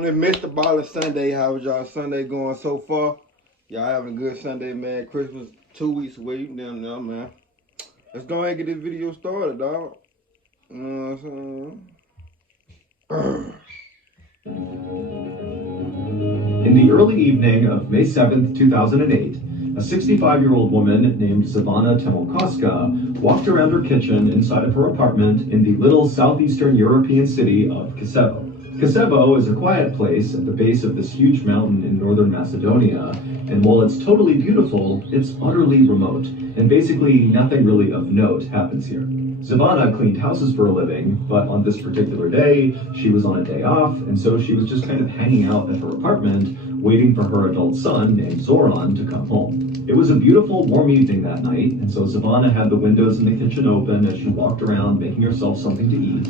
on this Mr. Ballin Sunday. How was y'all Sunday going so far? Y'all having a good Sunday, man. Christmas 2 weeks away. Damn now, man. Let's go ahead and get this video started, dog. You know what I'm saying? In the early evening of May 7th, 2008, a 65-year-old woman named Savannah Temolkoska walked around her kitchen inside of her apartment in the little southeastern European city of Kosovo. Kosovo is a quiet place at the base of this huge mountain in northern Macedonia, and while it's totally beautiful, it's utterly remote, and basically nothing really of note happens here. Savannah cleaned houses for a living, but on this particular day, she was on a day off, and so she was just kind of hanging out at her apartment, waiting for her adult son named Zoran to come home. It was a beautiful, warm evening that night, and so Savannah had the windows in the kitchen open as she walked around making herself something to eat.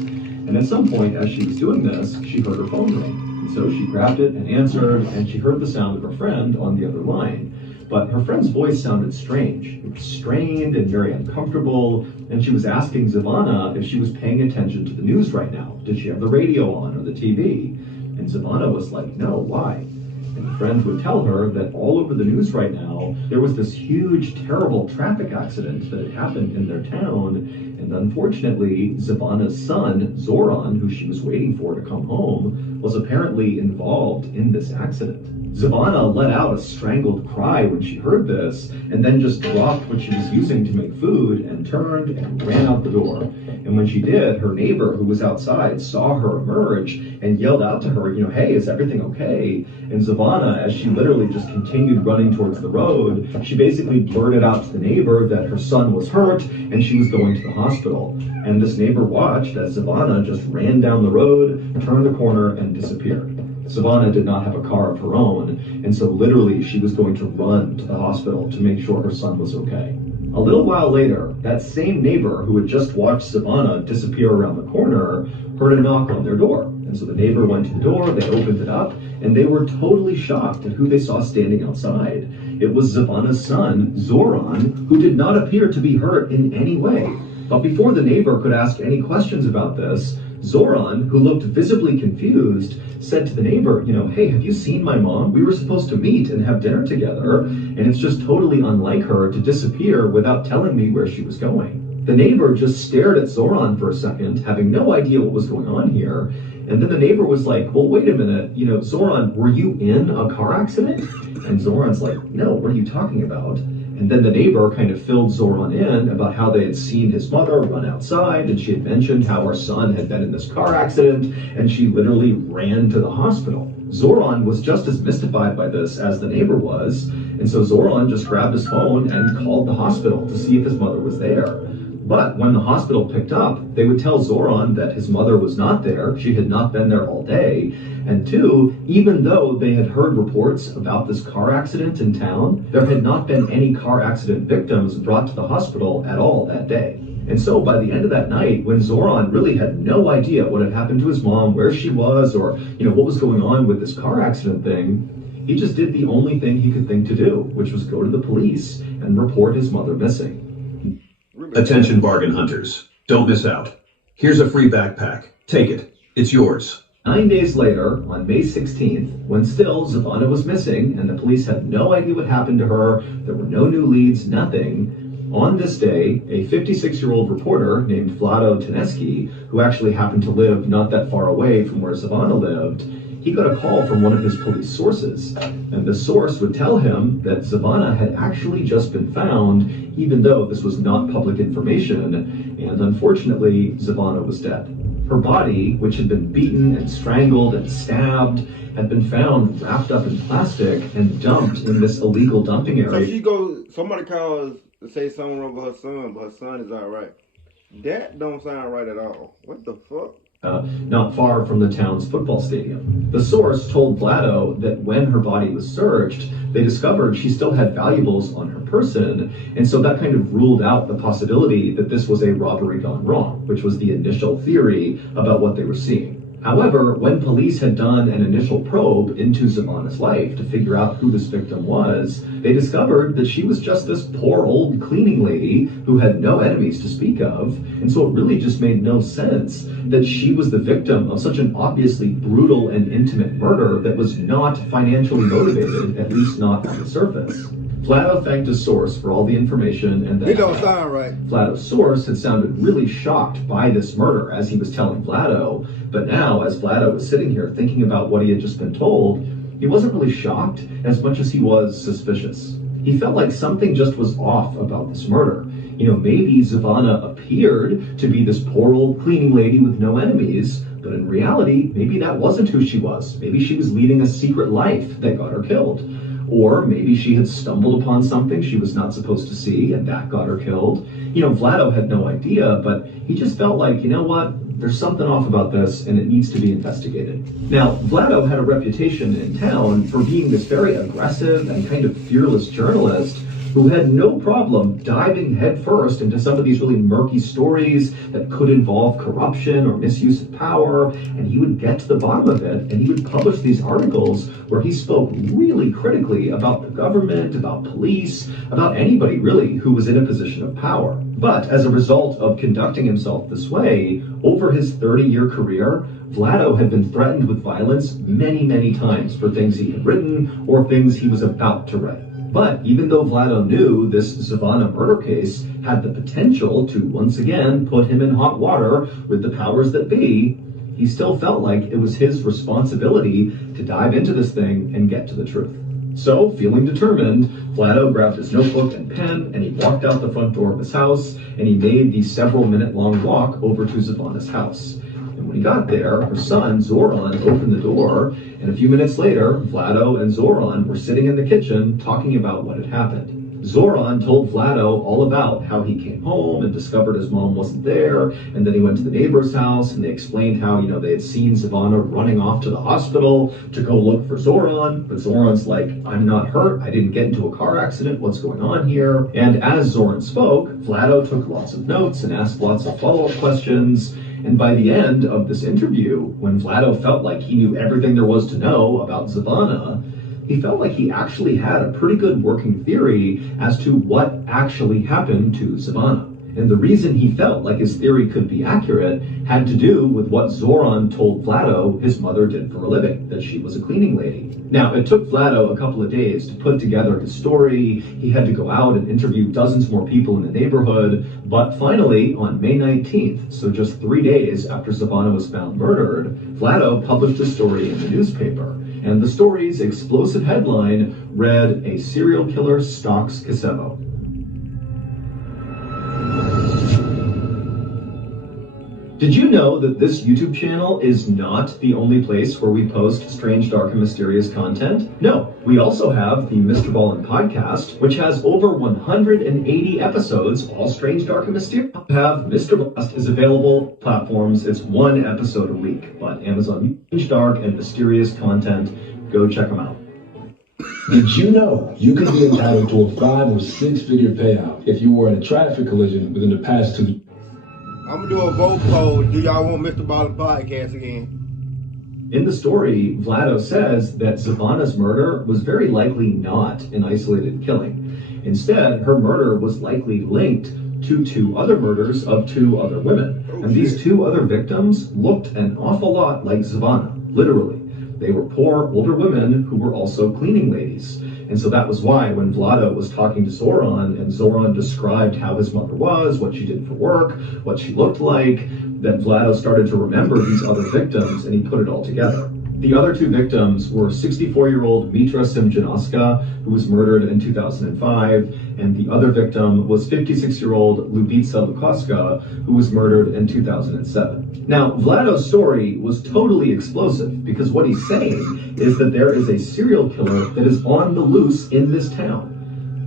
And at some point, as she was doing this, she heard her phone ring. And so she grabbed it and answered, and she heard the sound of her friend on the other line. But her friend's voice sounded strange. It was strained and very uncomfortable, and she was asking Savannah if she was paying attention to the news right now. Did she have the radio on or the TV? And Savannah was like, no, why? And the friend would tell her that all over the news right now, there was this huge, terrible traffic accident that had happened in their town, and unfortunately, Savannah's son, Zoran, who she was waiting for to come home, was apparently involved in this accident. Savannah let out a strangled cry when she heard this, and then just dropped what she was using to make food and turned and ran out the door. And when she did, her neighbor who was outside saw her emerge and yelled out to her, hey, is everything okay? And Savannah, as she literally just continued running towards the road, she basically blurted out to the neighbor that her son was hurt and she was going to the hospital. And this neighbor watched as Savannah just ran down the road, turned the corner, and disappeared. Savannah did not have a car of her own, and so literally she was going to run to the hospital to make sure her son was okay. A little while later, that same neighbor who had just watched Savannah disappear around the corner heard a knock on their door. And so the neighbor went to the door, they opened it up, and they were totally shocked at who they saw standing outside. It was Savannah's son, Zoran, who did not appear to be hurt in any way. But before the neighbor could ask any questions about this, Zoran, who looked visibly confused, said to the neighbor, hey, have you seen my mom? We were supposed to meet and have dinner together, and it's just totally unlike her to disappear without telling me where she was going. The neighbor just stared at Zoran for a second, having no idea what was going on here, and then the neighbor was like, well, wait a minute, Zoran, were you in a car accident? And Zoran's like, no, what are you talking about? And then the neighbor kind of filled Zoran in about how they had seen his mother run outside, and she had mentioned how her son had been in this car accident, and she literally ran to the hospital. Zoran was just as mystified by this as the neighbor was, and so Zoran just grabbed his phone and called the hospital to see if his mother was there. But when the hospital picked up, they would tell Zoran that his mother was not there, she had not been there all day, and two, even though they had heard reports about this car accident in town, there had not been any car accident victims brought to the hospital at all that day. And so by the end of that night, when Zoran really had no idea what had happened to his mom, where she was, or what was going on with this car accident thing, he just did the only thing he could think to do, which was go to the police and report his mother missing. Attention bargain hunters, don't miss out. Here's a free backpack. Take it. It's yours. 9 days later, on May 16th, when still Savannah was missing and the police had no idea what happened to her, there were no new leads, nothing. On this day, a 56-year-old reporter named Vlado Teneski, who actually happened to live not that far away from where Savannah lived, he got a call from one of his police sources, and the source would tell him that Savannah had actually just been found, even though this was not public information, and unfortunately, Savannah was dead. Her body, which had been beaten and strangled and stabbed, had been found wrapped up in plastic and dumped in this illegal dumping area. So somebody calls to say something wrong with her son, but her son is all right. That don't sound right at all. What the fuck? Not far from the town's football stadium. The source told Vlado that when her body was searched, they discovered she still had valuables on her person, and so that kind of ruled out the possibility that this was a robbery gone wrong, which was the initial theory about what they were seeing. However, when police had done an initial probe into Savannah's life to figure out who this victim was, they discovered that she was just this poor old cleaning lady who had no enemies to speak of, and so it really just made no sense that she was the victim of such an obviously brutal and intimate murder that was not financially motivated, at least not on the surface. Vlado thanked his source for all the information, and It don't sound right. Vlado's source had sounded really shocked by this murder as he was telling Vlado, but now, as Vlado was sitting here thinking about what he had just been told, he wasn't really shocked as much as he was suspicious. He felt like something just was off about this murder. Maybe Savannah appeared to be this poor old cleaning lady with no enemies, but in reality, maybe that wasn't who she was. Maybe she was leading a secret life that got her killed. Or maybe she had stumbled upon something she was not supposed to see, and that got her killed. Vlado had no idea, but he just felt like, you know what? There's something off about this, and it needs to be investigated. Now, Vlado had a reputation in town for being this very aggressive and kind of fearless journalist who had no problem diving headfirst into some of these really murky stories that could involve corruption or misuse of power, and he would get to the bottom of it, and he would publish these articles where he spoke really critically about the government, about police, about anybody really who was in a position of power. But as a result of conducting himself this way, over his 30-year career, Vlado had been threatened with violence many, many times for things he had written or things he was about to write. But even though Vlado knew this Savannah murder case had the potential to once again put him in hot water with the powers that be, he still felt like it was his responsibility to dive into this thing and get to the truth. So, feeling determined, Vlado grabbed his notebook and pen, and he walked out the front door of his house, and he made the several-minute-long walk over to Savannah's house. And when he got there, her son, Zoran, opened the door, and a few minutes later, Vlado and Zoran were sitting in the kitchen talking about what had happened. Zoran told Vlado all about how he came home and discovered his mom wasn't there, and then he went to the neighbor's house, and they explained how, they had seen Savannah running off to the hospital to go look for Zoran, but Zoran's like, I'm not hurt, I didn't get into a car accident, what's going on here? And as Zoran spoke, Vlado took lots of notes and asked lots of follow-up questions, and by the end of this interview, when Vlado felt like he knew everything there was to know about Savannah, he felt like he actually had a pretty good working theory as to what actually happened to Savannah. And the reason he felt like his theory could be accurate had to do with what Zoran told Vlado his mother did for a living, that she was a cleaning lady. Now, it took Vlado a couple of days to put together his story. He had to go out and interview dozens more people in the neighborhood. But finally, on May 19th, so just 3 days after Savannah was found murdered, Vlado published a story in the newspaper. And the story's explosive headline read, "A Serial Killer Stalks Kosovo." Did you know that this YouTube channel is not the only place where we post strange, dark, and mysterious content? No, we also have the Mr. BALLEN podcast, which has over 180 episodes, all strange, dark, and mysterious. We have Mr. BALLEN is available platforms. It's 1 episode a week, but Amazon strange, dark, and mysterious content. Go check them out. Did you know you can be entitled to a 5 or 6-figure payout if you were in a traffic collision within the past 2 I'm gonna do a vote poll. Do y'all want Mr. Ballen podcast again? In the story, Vlado says that Savannah's murder was very likely not an isolated killing. Instead, her murder was likely linked to 2 other murders of 2 other women. And these 2 other victims looked an awful lot like Savannah, literally. They were poor, older women who were also cleaning ladies. And so that was why when Vlado was talking to Zoran, and Zoran described how his mother was, what she did for work, what she looked like, that Vlado started to remember these other victims, and he put it all together. The other 2 victims were 64-year-old Mitra Simjanoska, who was murdered in 2005, and the other victim was 56-year-old Lubitsa Lukaska, who was murdered in 2007. Now, Vlado's story was totally explosive, because what he's saying is that there is a serial killer that is on the loose in this town.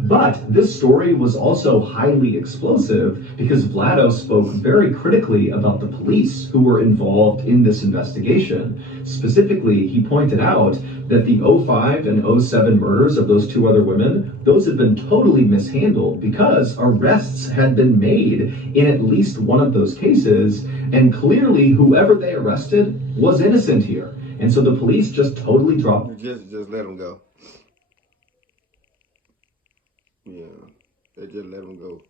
But this story was also highly explosive because Vlado spoke very critically about the police who were involved in this investigation. Specifically, he pointed out that the '05 and '07 murders of those two other women, those had been totally mishandled because arrests had been made in at least one of those cases, and clearly whoever they arrested was innocent here. And so the police just totally dropped. Just let them go. Yeah, they just let them go.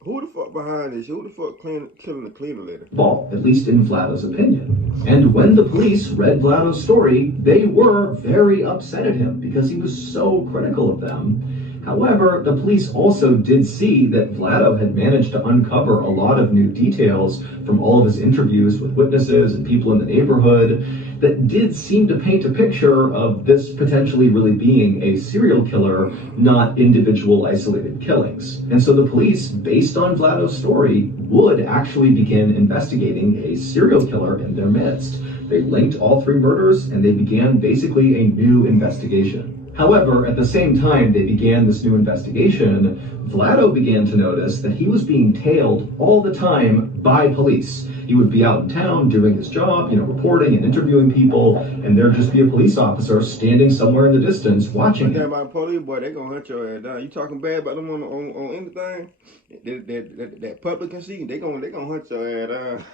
Who the fuck behind this? Who the fuck killing the cleaner later? Ball, at least in Vlado's opinion. And when the police read Vlado's story, they were very upset at him because he was so critical of them. However, the police also did see that Vlado had managed to uncover a lot of new details from all of his interviews with witnesses and people in the neighborhood that did seem to paint a picture of this potentially really being a serial killer, not individual isolated killings. And so the police, based on Vlado's story, would actually begin investigating a serial killer in their midst. They linked all three murders and they began basically a new investigation. However, at the same time they began this new investigation, Vlado began to notice that he was being tailed all the time by police. He would be out in town doing his job, reporting and interviewing people, and there'd just be a police officer standing somewhere in the distance watching him. About police, boy, they gonna hunt your ass down. You talking bad about them on anything that public can see, they gonna hunt your ass down.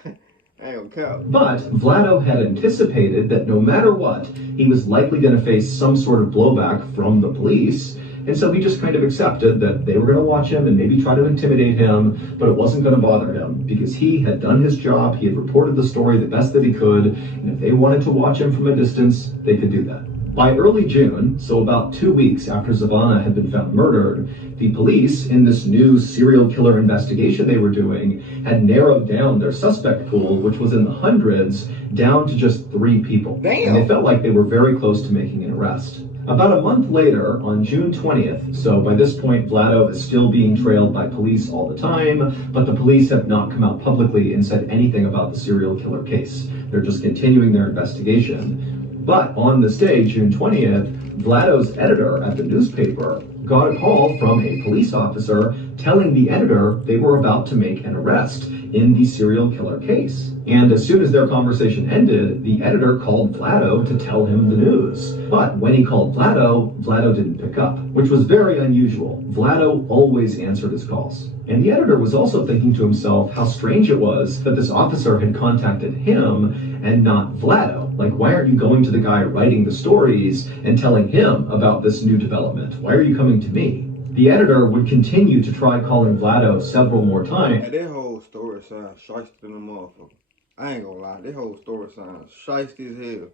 But Vlado had anticipated that no matter what, he was likely going to face some sort of blowback from the police, and so he just kind of accepted that they were going to watch him and maybe try to intimidate him, but it wasn't going to bother him because he had done his job, he had reported the story the best that he could, and if they wanted to watch him from a distance, they could do that. By early June, so about 2 weeks after Savannah had been found murdered, the police, in this new serial killer investigation they were doing, had narrowed down their suspect pool, which was in the hundreds, down to just 3 people. Damn. And they felt like they were very close to making an arrest. About a month later, on June 20th, so by this point Vlado is still being trailed by police all the time, but the police have not come out publicly and said anything about the serial killer case. They're just continuing their investigation. But on this day, June 20th, Vlado's editor at the newspaper got a call from a police officer telling the editor they were about to make an arrest in the serial killer case. And as soon as their conversation ended, the editor called Vlado to tell him the news. But when he called Vlado, Vlado didn't pick up, which was very unusual. Vlado always answered his calls. And the editor was also thinking to himself how strange it was that this officer had contacted him and not Vlado. Like, why aren't you going to the guy writing the stories and telling him about this new development? Why are you coming to me? The editor would continue to try calling Vlado several more times. Hey, that whole story sounds shiesty than a motherfucker. I ain't gonna lie, that whole story sounds shiesty as hell.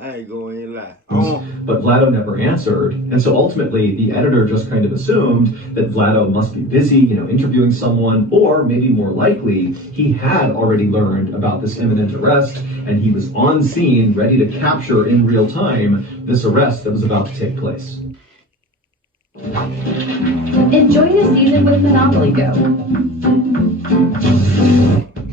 I ain't gonna lie. But Vlado never answered, and so ultimately the editor just kind of assumed that Vlado must be busy, interviewing someone, or maybe more likely, he had already learned about this imminent arrest, and he was on scene, ready to capture in real time this arrest that was about to take place. Enjoy the season with Monopoly Go.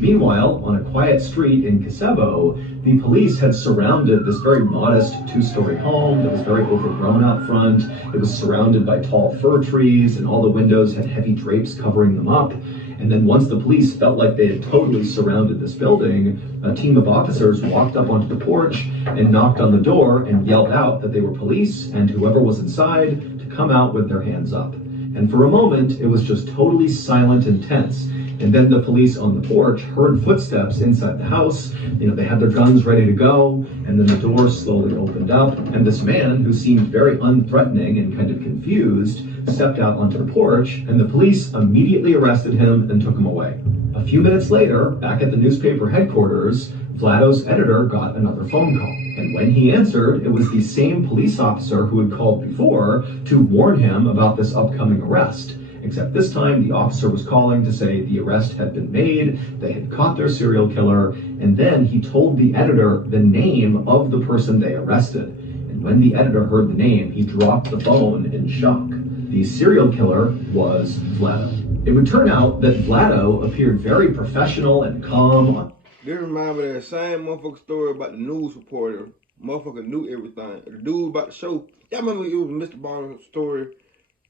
Meanwhile, on a quiet street in Kosovo, the police had surrounded this very modest 2-story home that was very overgrown out front. It was surrounded by tall fir trees, and all the windows had heavy drapes covering them up. And then once the police felt like they had totally surrounded this building, a team of officers walked up onto the porch and knocked on the door and yelled out that they were police and whoever was inside to come out with their hands up. And for a moment, it was just totally silent and tense. And then the police on the porch heard footsteps inside the house. They had their guns ready to go, and then the door slowly opened up, and this man, who seemed very unthreatening and kind of confused, stepped out onto the porch, and the police immediately arrested him and took him away. A few minutes later, back at the newspaper headquarters, Vlado's editor got another phone call. And when he answered, it was the same police officer who had called before to warn him about this upcoming arrest. Except this time, the officer was calling to say the arrest had been made, they had caught their serial killer, and then he told the editor the name of the person they arrested. And when the editor heard the name, he dropped the phone in shock. The serial killer was Vlado. It would turn out that Vlado appeared very professional and calm. This reminds me of that same motherfucker story about the news reporter. Motherfucker knew everything. The dude about the show. Y'all remember it was Mr. Barnes' story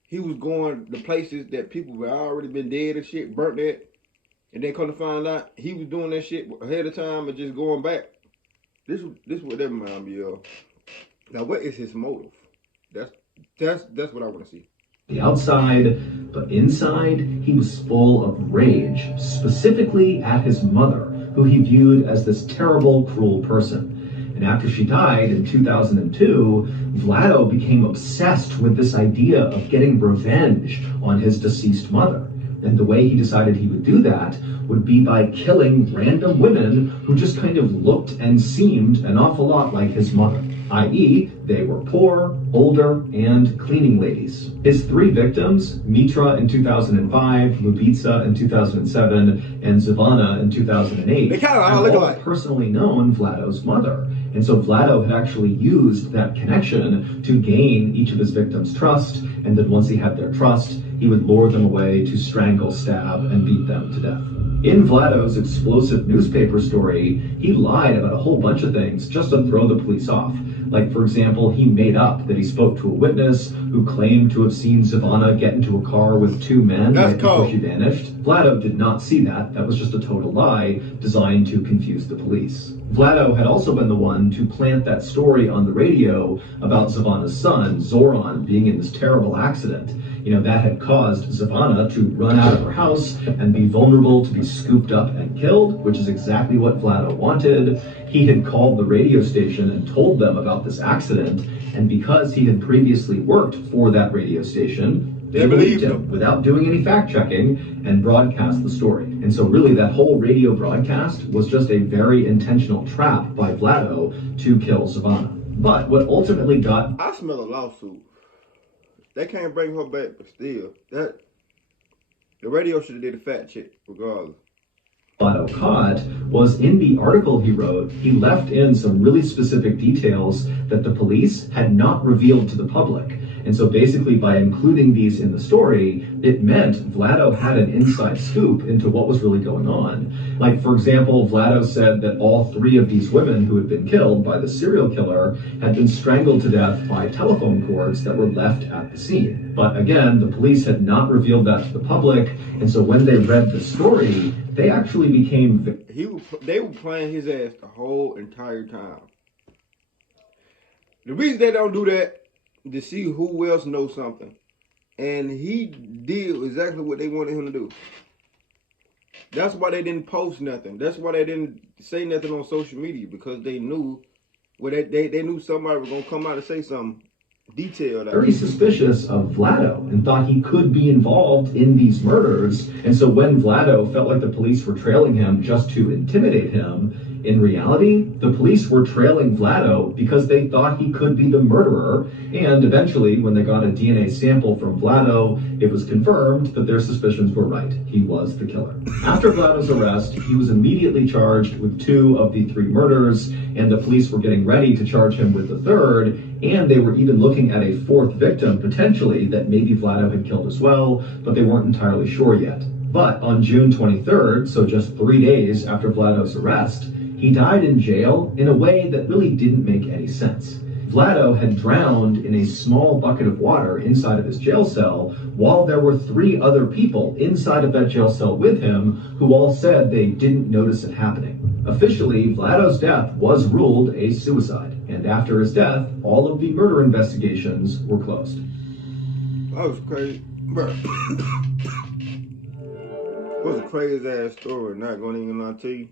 he was going to places that people were already been dead and shit, burnt at, and then come to find out he was doing that shit ahead of time and just going back. This what that remind me of. Now, what is his motive? That's what I want to see. The outside, but inside, he was full of rage, specifically at his mother, who he viewed as this terrible, cruel person. And after she died in 2002, Vlado became obsessed with this idea of getting revenge on his deceased mother. And the way he decided he would do that would be by killing random women who just kind of looked and seemed an awful lot like his mother, i.e., they were poor, older, and cleaning ladies. His 3 victims, Mitra in 2005, Lubitsa in 2007, and Zvana in 2008, they kind of all look alike. Personally known Vlado's mother. And so Vlado had actually used that connection to gain each of his victims' trust, and then once he had their trust, he would lure them away to strangle, stab, and beat them to death. In Vlado's explosive newspaper story, he lied about a whole bunch of things just to throw the police off. Like, for example, he made up that he spoke to a witness who claimed to have seen Zvana get into a car with 2 men right before she vanished. Vlado did not see that. That was just a total lie designed to confuse the police. Vlado had also been the one to plant that story on the radio about Zvana's son, Zoran, being in this terrible accident. You know, that had caused Zvana to run out of her house and be vulnerable to be scooped up and killed, which is exactly what Vlado wanted. He had called the radio station and told them about this accident, and because he had previously worked for that radio station, they believed him without doing any fact-checking and broadcast the story. And so really that whole radio broadcast was just a very intentional trap by Vlado to kill Zvana. But what ultimately got... I smell a lawsuit. They can't bring her back, but still, the radio should have did a fact check, regardless. Vlado caught was in the article he wrote, he left in some really specific details that the police had not revealed to the public. And so basically by including these in the story, it meant Vlado had an inside scoop into what was really going on. Like, for example, Vlado said that all 3 of these women who had been killed by the serial killer had been strangled to death by telephone cords that were left at the scene. But again, the police had not revealed that to the public, and so when they read the story, they actually became... They were playing his ass the whole entire time. The reason they don't do that to see who else knows something. And he did exactly what they wanted him to do. That's why they didn't post nothing. That's why they didn't say nothing on social media, because they knew they knew somebody was gonna come out and say something detailed. Very suspicious of Vlado and thought he could be involved in these murders. And so when Vlado felt like the police were trailing him just to intimidate him, in reality, the police were trailing Vlado because they thought he could be the murderer, and eventually, when they got a DNA sample from Vlado, it was confirmed that their suspicions were right. He was the killer. After Vlado's arrest, he was immediately charged with 2 of the 3 murders, and the police were getting ready to charge him with the 3rd, and they were even looking at a 4th victim, potentially, that maybe Vlado had killed as well, but they weren't entirely sure yet. But on June 23rd, so just 3 days after Vlado's arrest, he died in jail in a way that really didn't make any sense. Vlado had drowned in a small bucket of water inside of his jail cell, while there were 3 other people inside of that jail cell with him who all said they didn't notice it happening. Officially, Vlado's death was ruled a suicide, and after his death, all of the murder investigations were closed. That was crazy, bro. It was a crazy ass story, not gonna even lie to you.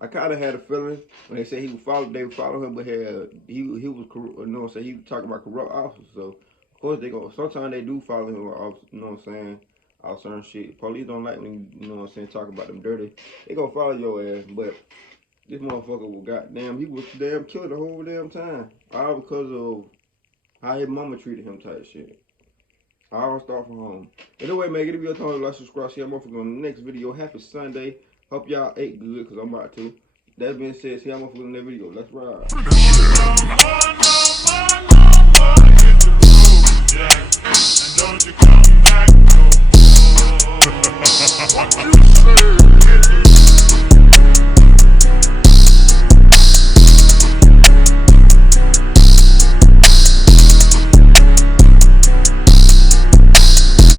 I kind of had a feeling when they said they would follow him, but he was, you know what I'm saying, he was talking about corrupt officers. So of course they go. Sometimes they do follow him, you know what I'm saying, all certain shit. Police don't like when you know what I'm saying, talk about them dirty. They gonna follow your ass, but this motherfucker was goddamn. He was damn killed the whole damn time, all because of how his mama treated him type shit. I always start from home. Anyway, man, get a video, time, like, subscribe, share, motherfucker on the next video. Happy Sunday. Hope y'all ate good, because I'm about to. That being said, see how motherfuckers in that video. Let's ride.